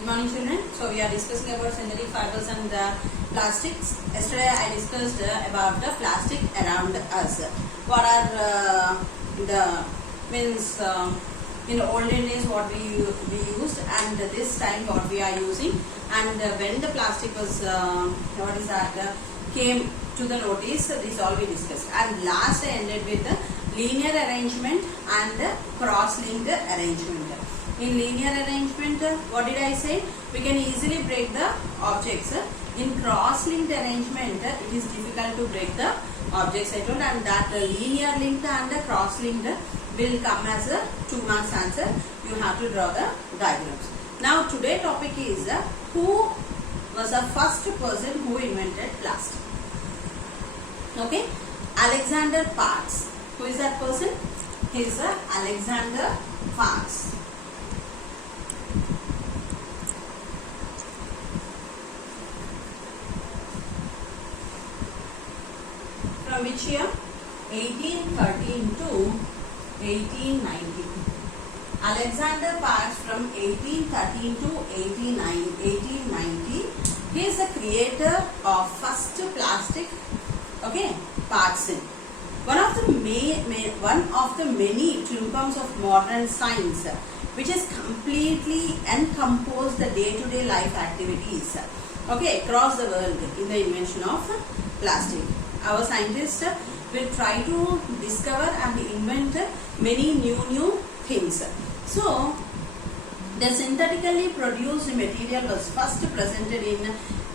Good morning, children. So we are discussing about synthetic fibers and plastics. Yesterday I discussed about the plastic around us. What are the means in olden days what we used, and this time what we are using, and when the plastic was came to the notice, this all we discussed. And last I ended with the linear arrangement and the cross-linked arrangement. In linear arrangement, what did I say? We can easily break the objects. In cross-linked arrangement, it is difficult to break the objects, I told, and that linear linked and cross-linked will come as a 2 marks answer. You have to draw the diagrams. Now today's topic is who was the first person who invented plastic. Okay, Alexander Parkes. Who is that person? He is Alexander Parkes. From which year? 1813 to 1890. Alexander Parkes from 1813 to 1890. He is the creator of first plastic. Okay, Parkes. One of the many triumphs of modern science, which has completely encompassed the day-to-day life activities, okay, across the world in the invention of plastic. Our scientists will try to discover and invent many new things. So, the synthetically produced material was first presented in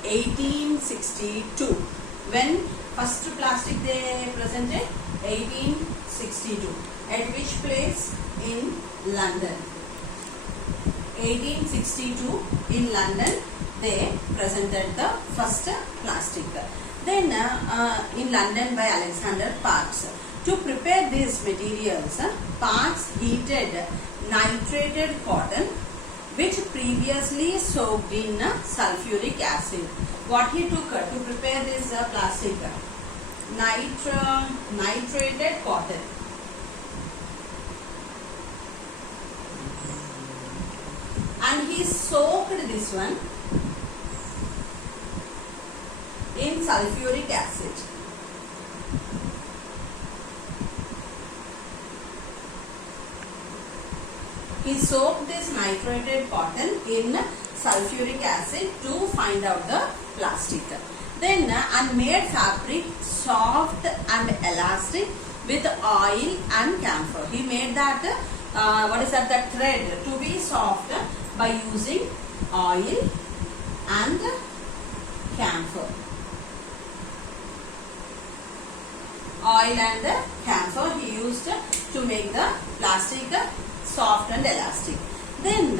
1862. When first plastic they presented? 1862. At which place? In London. 1862 in London they presented the first plastic. Then in London by Alexander Parkes. To prepare these materials, Parkes heated nitrated cotton, which previously soaked in sulfuric acid. What he took to prepare this plastic? Nitrated cotton. And he soaked this one in sulfuric acid. He soaked this nitrated cotton in sulfuric acid to find out the plastic. Then and made fabric soft and elastic with oil and camphor. He made that the thread to be soft by using oil and camphor. Oil and camphor he used to make the plastic soft and elastic. Then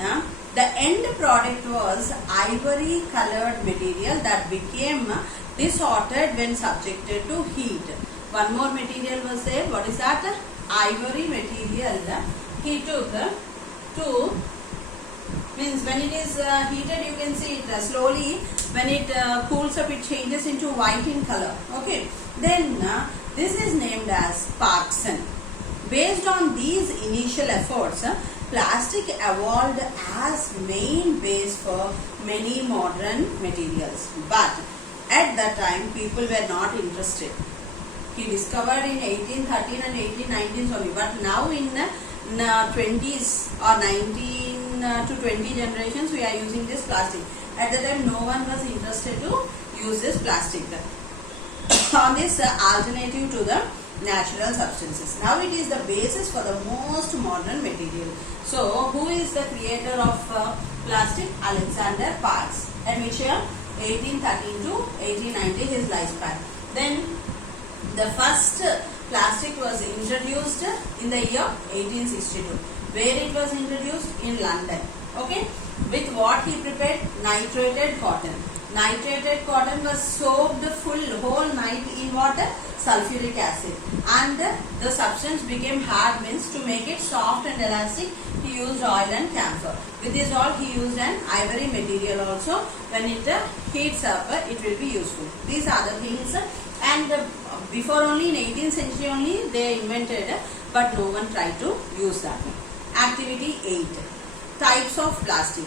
the end product was ivory colored material that became disordered when subjected to heat. One more material was there. What is that? Ivory material he took to, means when it is heated, you can see it slowly, when it cools up, it changes into white in color. Okay, then this is named as Parkes. Based on these initial efforts, plastic evolved as main base for many modern materials. But at that time, people were not interested. He discovered in 1813 and 1819 only. But now in 20s or 19 to 20 generations, we are using this plastic. At that time, no one was interested to use this plastic on this alternative to the natural substances. Now it is the basis for the most modern material. So, who is the creator of plastic? Alexander Parkes. At which year? 1813 to 1890 his lifespan. Then the first plastic was introduced in the year 1862. Where it was introduced? In London. Okay. With what he prepared? Nitrated cotton. Nitrated cotton was soaked whole night in water, sulfuric acid, and the substance became hard, means to make it soft and elastic he used oil and camphor. With this all he used an ivory material also. When it heats up, it will be useful. These are the things, and before only in 18th century only they invented, but no one tried to use that. Activity 8. Types of plastic.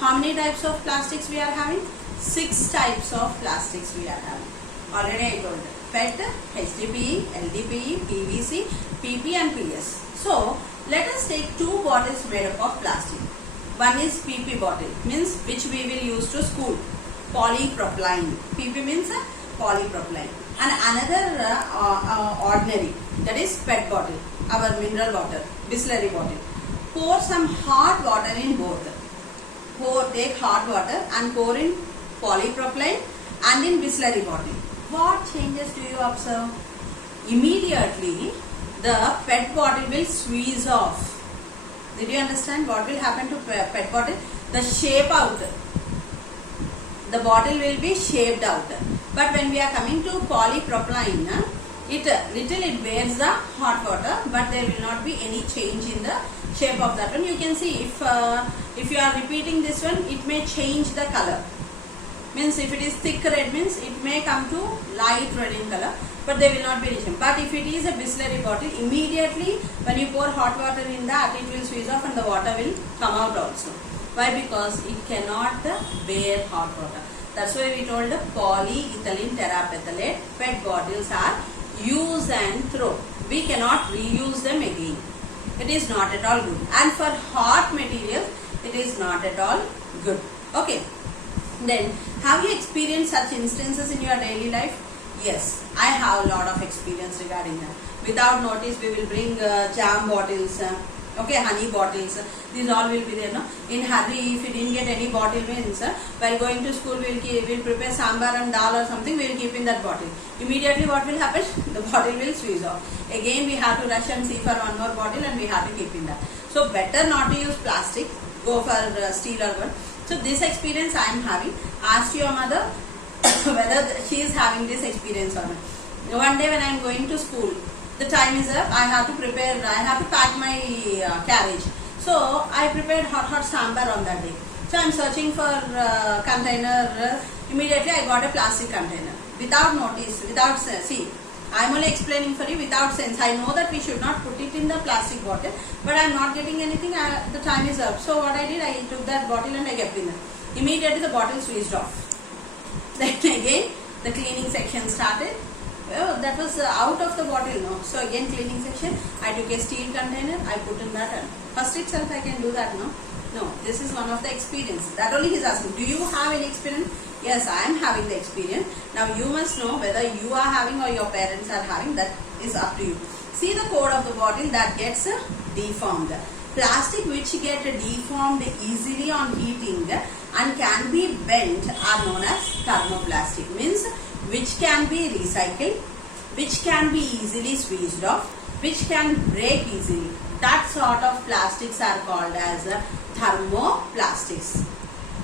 How many types of plastics we are having? 6 types of plastics we are having. Already I told you. PET, HDPE, LDPE, PVC, PP and PS. So let us take 2 bottles made up of plastic. One is PP bottle, means which we will use to school. Polypropylene. PP means polypropylene. And another ordinary, that is PET bottle, our mineral water, Bisleri bottle. Pour some hot water in both. Take hot water and pour in polypropylene and in Bisleri bottle. What changes do you observe? Immediately the PET bottle will squeeze off. Did you understand what will happen to PET bottle? The shape out. The bottle will be shaped out. But when we are coming to polypropylene, it bears the hot water, but there will not be any change in the shape of that one. You can see if you are repeating this one, it may change the color. Means if it is thick red, means it may come to light red in color, but they will not be rich. But if it is a Bisleri bottle, immediately when you pour hot water in that, it will squeeze off and the water will come out also. Why? Because it cannot bear hot water. That's why we told the polyethylene terephthalate PET bottles are use and throw. We cannot reuse them again. It is not at all good. And for hot materials, it is not at all good. Okay. Then, have you experienced such instances in your daily life? Yes, I have a lot of experience regarding that. Without notice, we will bring jam bottles, honey bottles. These all will be there. No? In hurry, if we didn't get any bottle, means while going to school, we'll prepare sambar and dal or something. We will keep in that bottle. Immediately, what will happen? The bottle will squeeze off. Again, we have to rush and see for one more bottle, and we have to keep in that. So better not to use plastic. Go for steel or gold. So this experience I am having. Ask your mother whether she is having this experience or not. One day when I am going to school, the time is up. I have to prepare. I have to pack my carriage. So I prepared hot sambar on that day. So I am searching for container. Immediately I got a plastic container. Without notice, without see. I am only explaining for you without sense. I know that we should not put it in the plastic bottle, but I am not getting anything. The time is up. So what I did, I took that bottle and I kept in it. Immediately the bottle switched off. Then again the cleaning section started. Well, that was out of the bottle, no. So again cleaning section. I took a steel container. I put in that. First itself I can do that, no. No, this is one of the experience. That only he is asking. Do you have any experience? Yes, I am having the experience. Now you must know whether you are having or your parents are having. That is up to you. See the core of the bottle that gets deformed. Plastic which get deformed easily on heating and can be bent are known as thermoplastic. Means which can be recycled, which can be easily squeezed off, which can break easily. That sort of plastics are called as thermoplastics.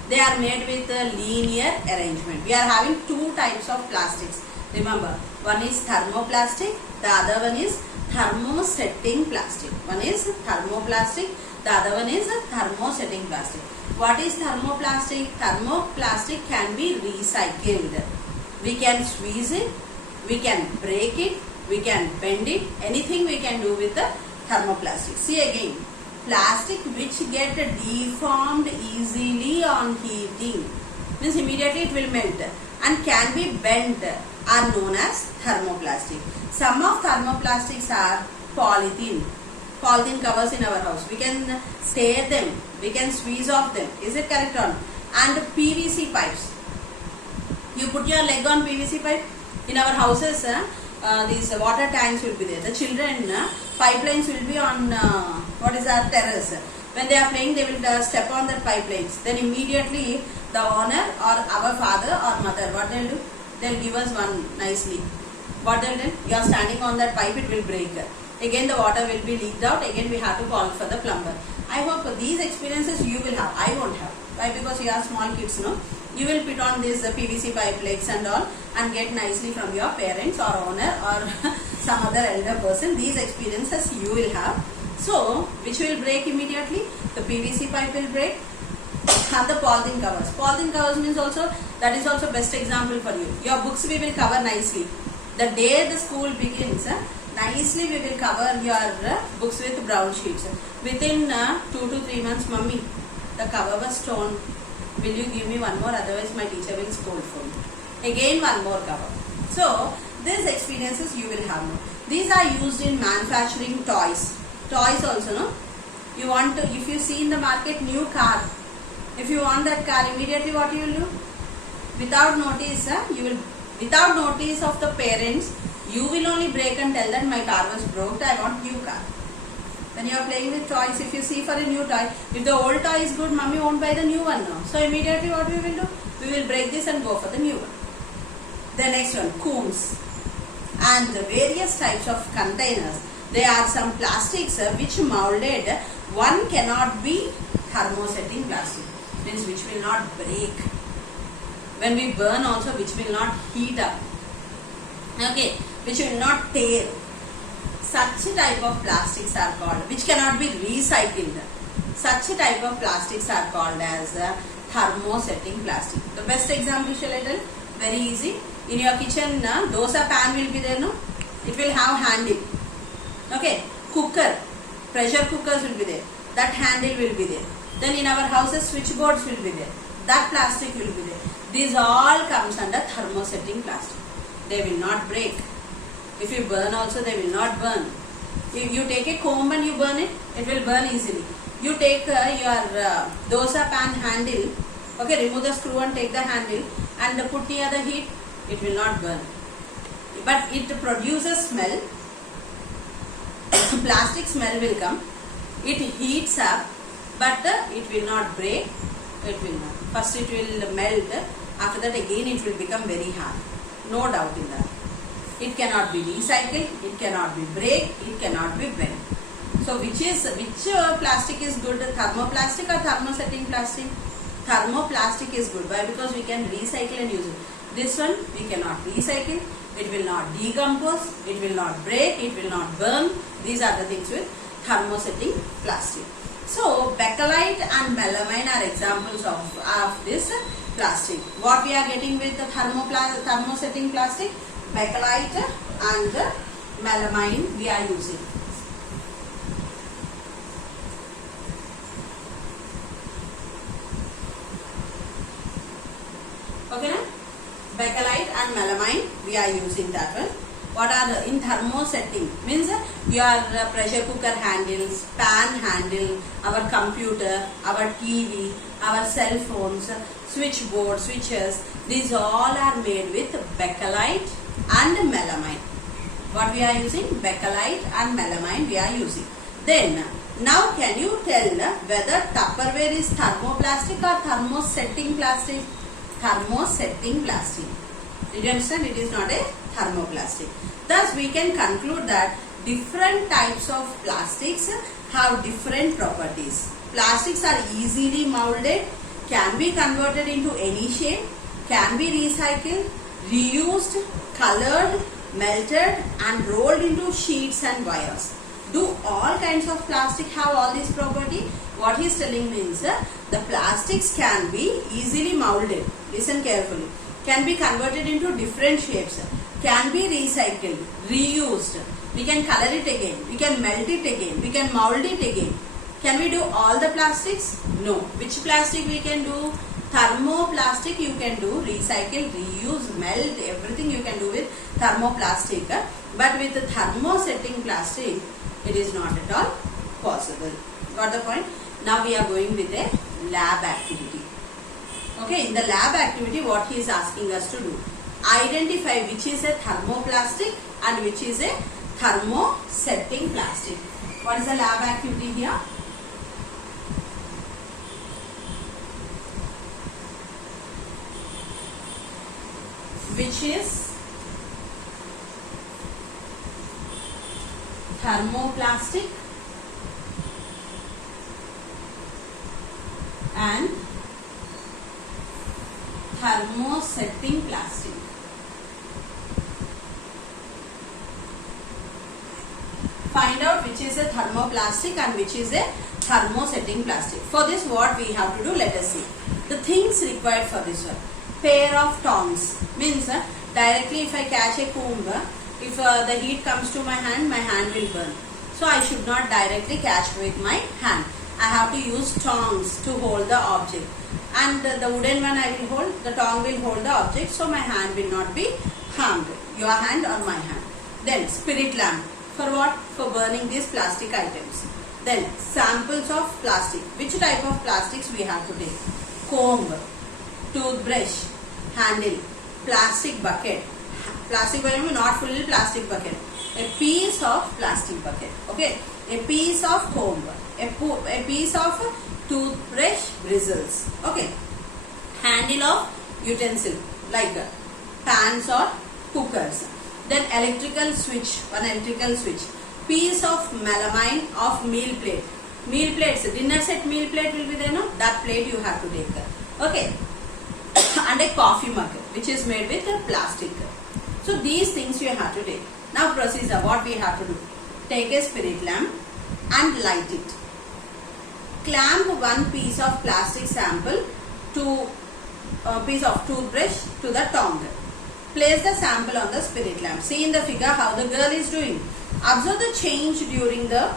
They are made with a linear arrangement. We are having 2 types of plastics. Remember, one is thermoplastic, the other one is thermosetting plastic. One is thermoplastic, the other one is thermosetting plastic. What is thermoplastic? Thermoplastic can be recycled. We can squeeze it, we can break it, we can bend it, anything we can do with the thermoplastic. See again, plastic which get deformed easily on heating, means immediately it will melt and can be bent, are known as thermoplastic. Some of thermoplastics are polythene covers in our house. We can tear them, we can squeeze off them. Is it correct or not? And PVC pipes. You put your leg on PVC pipe. In our houses, these water tanks will be there. The children, pipelines will be on our terrace. When they are playing, they will step on that pipelines. Then immediately the owner or our father or mother, what they'll do? They'll give us one nicely. What they'll do? You are standing on that pipe, it will break. Again the water will be leaked out. Again we have to call for the plumber. I hope these experiences you will have. I won't have. Why? Because you are small kids, no? You will put on this PVC pipe legs and all and get nicely from your parents or owner or some other elder person. These experiences you will have. So, which will break immediately? The PVC pipe will break and the polythene covers. Polythene covers means also, that is also best example for you. Your books we will cover nicely. The day the school begins, nicely we will cover your books with brown sheets. Within 2 to 3 months, mummy, the cover was torn. Will you give me one more? Otherwise my teacher will scold for me. Again one more cover. So these experiences you will have now. These are used in manufacturing toys. Toys also, no? You want to, if you see in the market new car, if you want that car, immediately what you will do? Without notice, without notice of the parents, you will only break and tell that my car was broke, I want new car. When you are playing with toys, if you see for a new toy, if the old toy is good, mommy won't buy the new one now. So immediately what we will do? We will break this and go for the new one. The next one, combs and the various types of containers. There are some plastics which molded, one cannot be thermosetting plastic, means which will not break. When we burn also, which will not heat up, okay, which will not tear. Such type of plastics are called, which cannot be recycled. Such type of plastics are called as thermosetting plastic. The best example shall I tell? Very easy. In your kitchen, dosa pan will be there, no? It will have handle. Okay, cooker, pressure cookers will be there. That handle will be there. Then in our houses, switchboards will be there. That plastic will be there. These all comes under thermosetting plastic. They will not break. If you burn also, they will not burn. If you take a comb and you burn it, it will burn easily. You take your dosa pan handle, okay, remove the screw and take the handle and put near the heat, it will not burn. But it produces smell. Plastic smell will come. It heats up, but it will not break. It will not. First it will melt. After that again it will become very hard. No doubt in that. It cannot be recycled. It cannot be break. It cannot be bent. So which plastic is good? Thermoplastic or thermosetting plastic? Thermoplastic is good. Why? Because we can recycle and use it. This one we cannot recycle. It will not decompose. It will not break. It will not burn. These are the things with thermosetting plastic. So bakelite and melamine are examples of this plastic. What we are getting with the thermosetting plastic? Bakelite and melamine we are using. Okay, na? Bakelite and melamine we are using that one. What are the in thermosetting? Means your pressure cooker handles, pan handle, our computer, our TV, our cell phones, switchboard, switches. These all are made with bakelite and melamine. What we are using? Bakelite and melamine we are using. Then now can you tell whether Tupperware is thermoplastic or thermosetting plastic? Thermosetting plastic. Did you understand? It is not a thermoplastic. Thus we can conclude that different types of plastics have different properties. Plastics are easily molded, can be converted into any shape, can be recycled, reused, colored, melted and rolled into sheets and wires. Do all kinds of plastic have all these property? What he is telling means the plastics can be easily molded. Listen carefully. Can be converted into different shapes. Can be recycled, reused. We can color it again. We can melt it again. We can mold it again. Can we do all the plastics? No. Which plastic we can do? Thermoplastic you can do. Recycle, reuse, melt, everything you can do with thermoplastic. But with the thermosetting plastic, it is not at all possible. Got the point? Now we are going with a lab activity. Okay, in the lab activity, what he is asking us to do? Identify which is a thermoplastic and which is a thermosetting plastic. What is the lab activity here? Which is thermoplastic and thermosetting plastic. Find out which is a thermoplastic and which is a thermosetting plastic. For this what we have to do, let us see. The things required for this one. Pair of tongs means directly if I catch a comb, if the heat comes to my hand will burn. So I should not directly catch with my hand. I have to use tongs to hold the object. and the wooden one I will hold, the tongue will hold the object, so my hand will not be harmed, your hand or my hand. Then spirit lamp, for what? For burning these plastic items. Then samples of plastic. Which type of plastics we have to take? Comb, toothbrush, handle, plastic bucket. Plastic bucket, not full plastic bucket. A piece of plastic bucket. Okay. A piece of comb. A piece of toothbrush bristles. Okay. Handle of utensil like pans or cookers. Then electrical switch. One electrical switch. Piece of melamine of meal plate. Meal plates. Dinner set meal plate will be there, no? That plate you have to take. Okay. And a coffee mug which is made with plastic. So these things you have to take. Now procedure, what we have to do? Take a spirit lamp and light it. Clamp one piece of plastic sample to a piece of toothbrush to the tongue. Place the sample on the spirit lamp. See in the figure how the girl is doing. Observe the change during the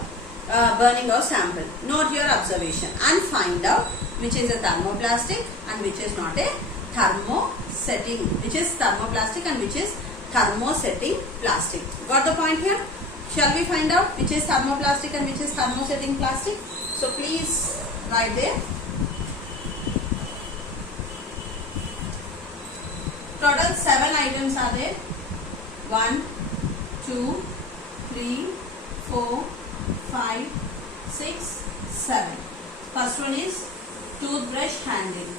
burning of sample. Note your observation and find out which is a thermoplastic and which is not a thermosetting. Which is thermoplastic and which is thermosetting plastic. Got the point here? Shall we find out which is thermoplastic and which is thermosetting plastic? So please write there. Total 7 items are there. 1, 2, 3, 4, 5, 6, 7. First one is toothbrush handle.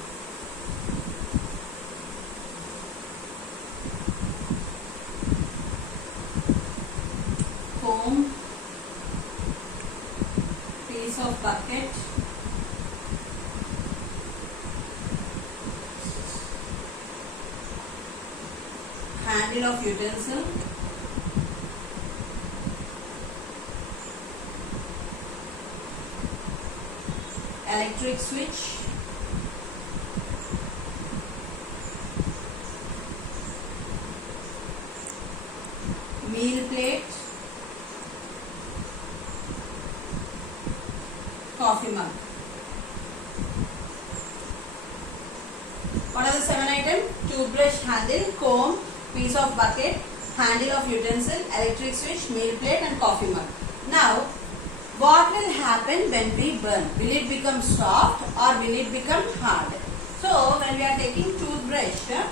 Comb, piece of bucket, handle of utensil, electric switch, meal plate, coffee mug. What are the 7 items? Toothbrush handle, comb, piece of bucket, handle of utensil, electric switch, meal plate and coffee mug. Now, what will happen when we burn? Will it become soft or will it become hard? So, when we are taking toothbrush,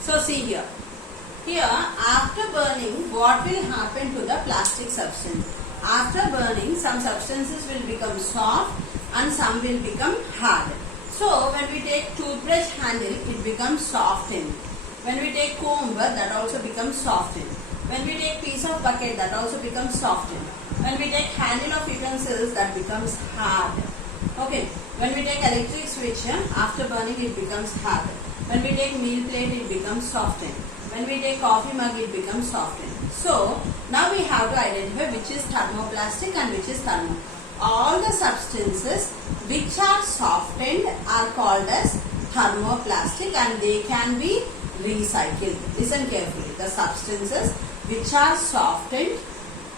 so see here. Here, after burning, what will happen to the plastic substance? After burning, some substances will become soft and some will become hard. So, when we take toothbrush handle, it becomes softened. When we take comb, that also becomes softened. When we take piece of bucket, that also becomes softened. When we take handle of utensils, that becomes hard. Okay. When we take electric switch, after burning, it becomes hard. When we take meal plate, it becomes softened. When we take coffee mug, it becomes softened. So, now we have to identify which is thermoplastic and which is thermo. All the substances which are softened are called as thermoplastic and they can be recycled. Listen carefully. The substances which are softened,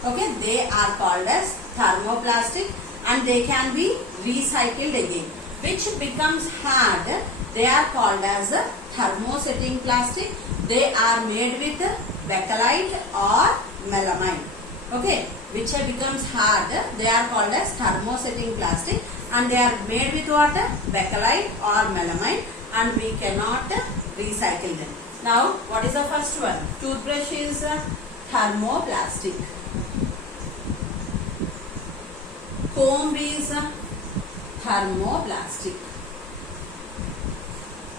okay, they are called as thermoplastic and they can be recycled again. Which becomes hard, they are called as thermosetting plastic. They are made with bakelite or melamine. Okay, which becomes hard, they are called as thermosetting plastic, and they are made with what? Bakelite or melamine, and we cannot recycle them. Now, what is the first one? Toothbrush is thermoplastic. Comb is thermoplastic.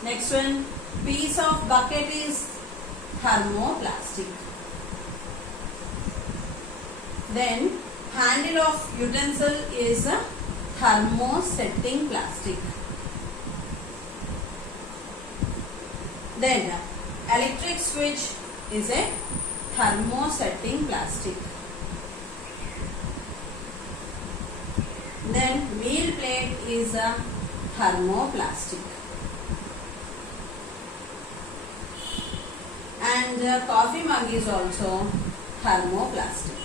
Next one, piece of bucket is thermoplastic. Then handle of utensil is a thermosetting plastic. Then electric switch is a thermosetting plastic. Then meal plate is a thermoplastic. And coffee mug is also thermoplastic.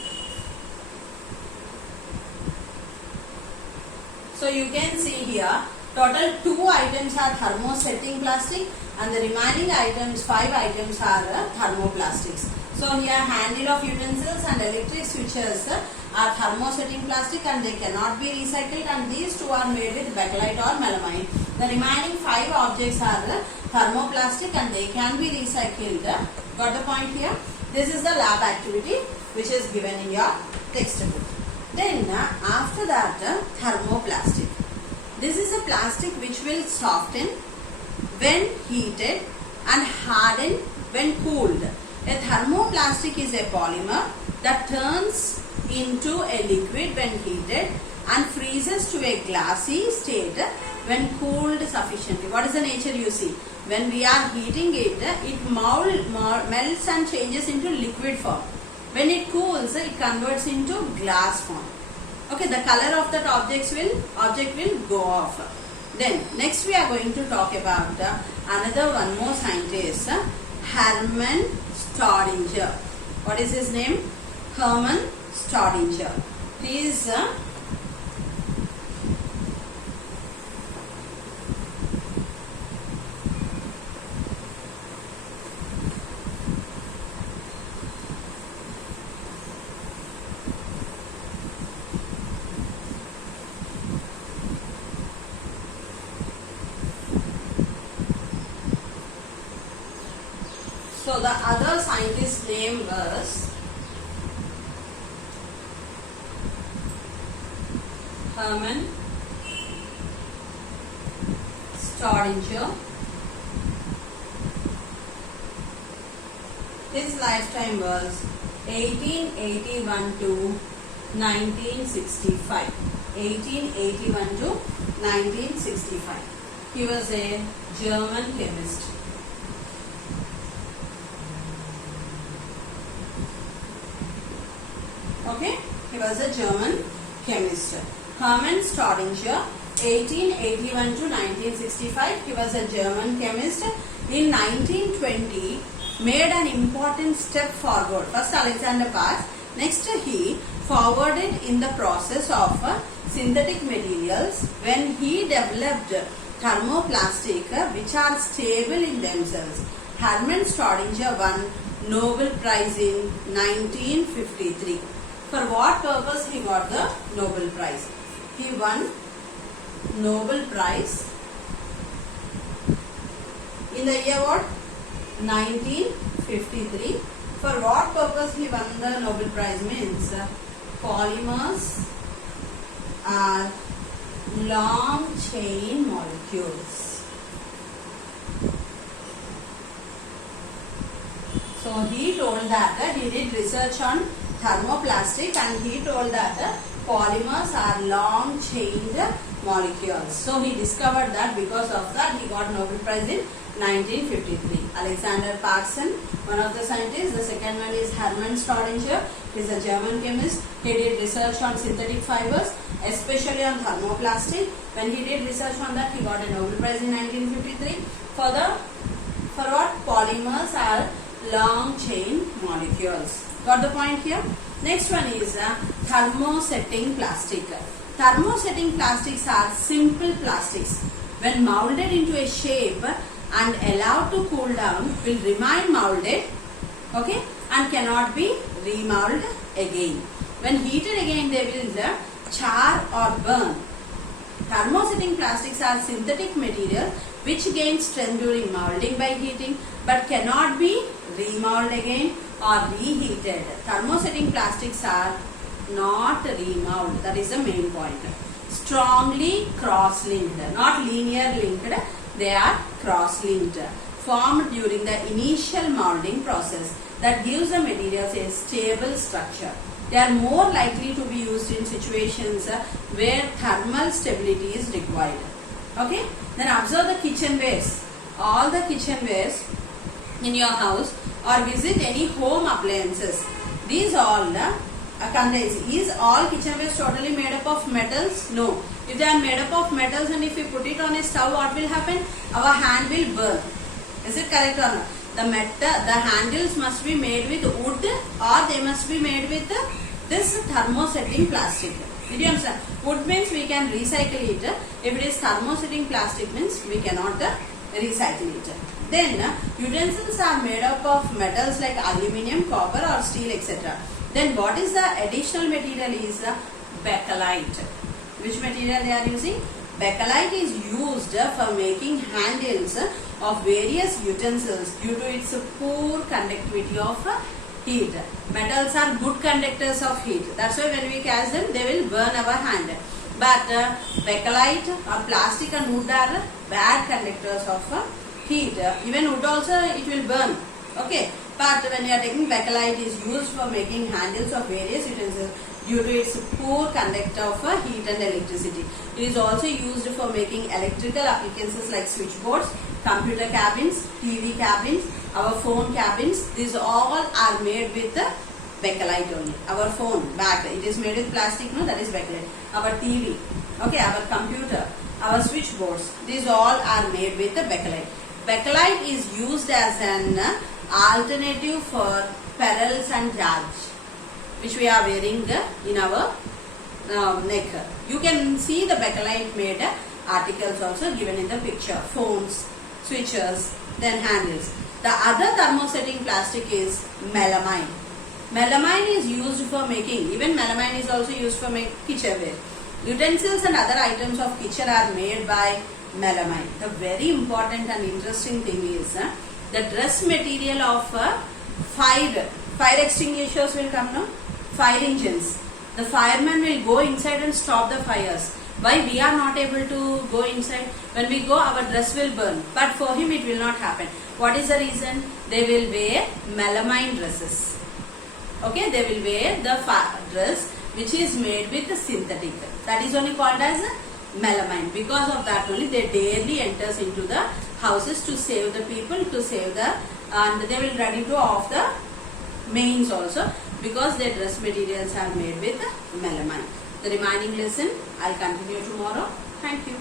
So you can see here, total 2 items are thermosetting plastic, and the remaining items, 5 items are thermoplastics. So here handle of utensils and electric switches are thermosetting plastic, and they cannot be recycled, and these 2 are made with bakelite or melamine. The remaining 5 objects are thermoplastic, and they can be recycled. Got the point here? This is the lab activity which is given in your textbook. Then after that, thermoplastic. This is a plastic which will soften when heated and harden when cooled. A thermoplastic is a polymer that turns into a liquid when heated and freezes to a glassy state when cooled sufficiently. What is the nature you see? When we are heating it, it melts and changes into liquid form. When it cools, it converts into glass form. Okay, the color of that object will go off. Then next we are going to talk about another one more scientist, Hermann Staudinger. What is his name? Hermann Staudinger. He is so the other scientist's name was Hermann Staudinger. His lifetime was 1881 to 1965. 1881 to 1965. He was a German chemist. Okay, he was a German chemist. Hermann Staudinger, 1881 to 1965. He was a German chemist. In 1920, made an important step forward. First Alexander passed. Next he forwarded in the process of synthetic materials when he developed thermoplastic which are stable in themselves. Hermann Staudinger won Nobel Prize in 1953. For what purpose he got the Nobel Prize? He won Nobel Prize in the year what? 1953. For what purpose he won the Nobel Prize means polymers are long chain molecules. So he told that he did research on thermoplastic, and he told that polymers are long chained molecules. So he discovered that. Because of that he got Nobel Prize in 1953. Alexander Parkson, one of the scientists. The second one is Hermann Staudinger. He is a German chemist. He did research on synthetic fibers, especially on thermoplastic. When he did research on that, he got a Nobel Prize in 1953. For what? Polymers are long chain molecules. Got the point here? Next one is thermosetting plastic. Thermosetting plastics are simple plastics. When molded into a shape, and allowed to cool down will remain molded, okay, and cannot be remolded again. When heated again, they will char or burn. Thermosetting plastics are synthetic material which gain strength during molding by heating but cannot be remolded again or reheated. Thermosetting plastics are not remolded. That is the main point. Strongly cross-linked, not linear linked, they are cross-linked, formed during the initial molding process that gives the materials a stable structure. They are more likely to be used in situations where thermal stability is required. Okay? Then observe the kitchenwares. All the kitchenwares in your house or visit any home appliances. These all contains. Is all kitchenwares totally made up of metals? No. If they are made up of metals and if we put it on a stove, what will happen? Our hand will burn. Is it correct or not? The handles must be made with wood or they must be made with this thermosetting plastic. Did you understand? Wood means we can recycle it. If it is thermosetting plastic means we cannot recycle it. Then utensils are made up of metals like aluminium, copper or steel, etc. Then what is the additional material is bakelite. Which material they are using? Bakelite is used for making handles of various utensils due to its poor conductivity of heat. Metals are good conductors of heat. That's why when we catch them, they will burn our hand. But bakelite or plastic and wood are bad conductors of heat. Even wood also it will burn. Okay. But when you are taking bakelite, is used for making handles of various utensils due to its poor conductor of heat and electricity. It is also used for making electrical appliances like switchboards, computer cabins, TV cabins, our phone cabins. These all are made with bakelite only. Our phone back, it is made with plastic, no, that is bakelite. Our TV, okay, our computer, our switchboards, these all are made with bakelite. Bakelite is used as an alternative for pearls and jars, which we are wearing in our neck. You can see the bakelite made articles also given in the picture. Phones, switches, then handles. The other thermosetting plastic is melamine. Melamine is used for making, even melamine is also used for making kitchenware. Utensils and other items of kitchen are made by melamine. The very important and interesting thing is the dress material of fire extinguishers will come now. Fire engines. The fireman will go inside and stop the fires. Why we are not able to go inside? When we go, our dress will burn. But for him, it will not happen. What is the reason? They will wear melamine dresses. Okay, they will wear the dress which is made with synthetic. That is only called as melamine. Because of that only, they daily enters into the houses to save the people, to save the, and they will ready to off the mains also, because their dress materials are made with melamine. The remaining lesson I'll continue tomorrow. Thank you.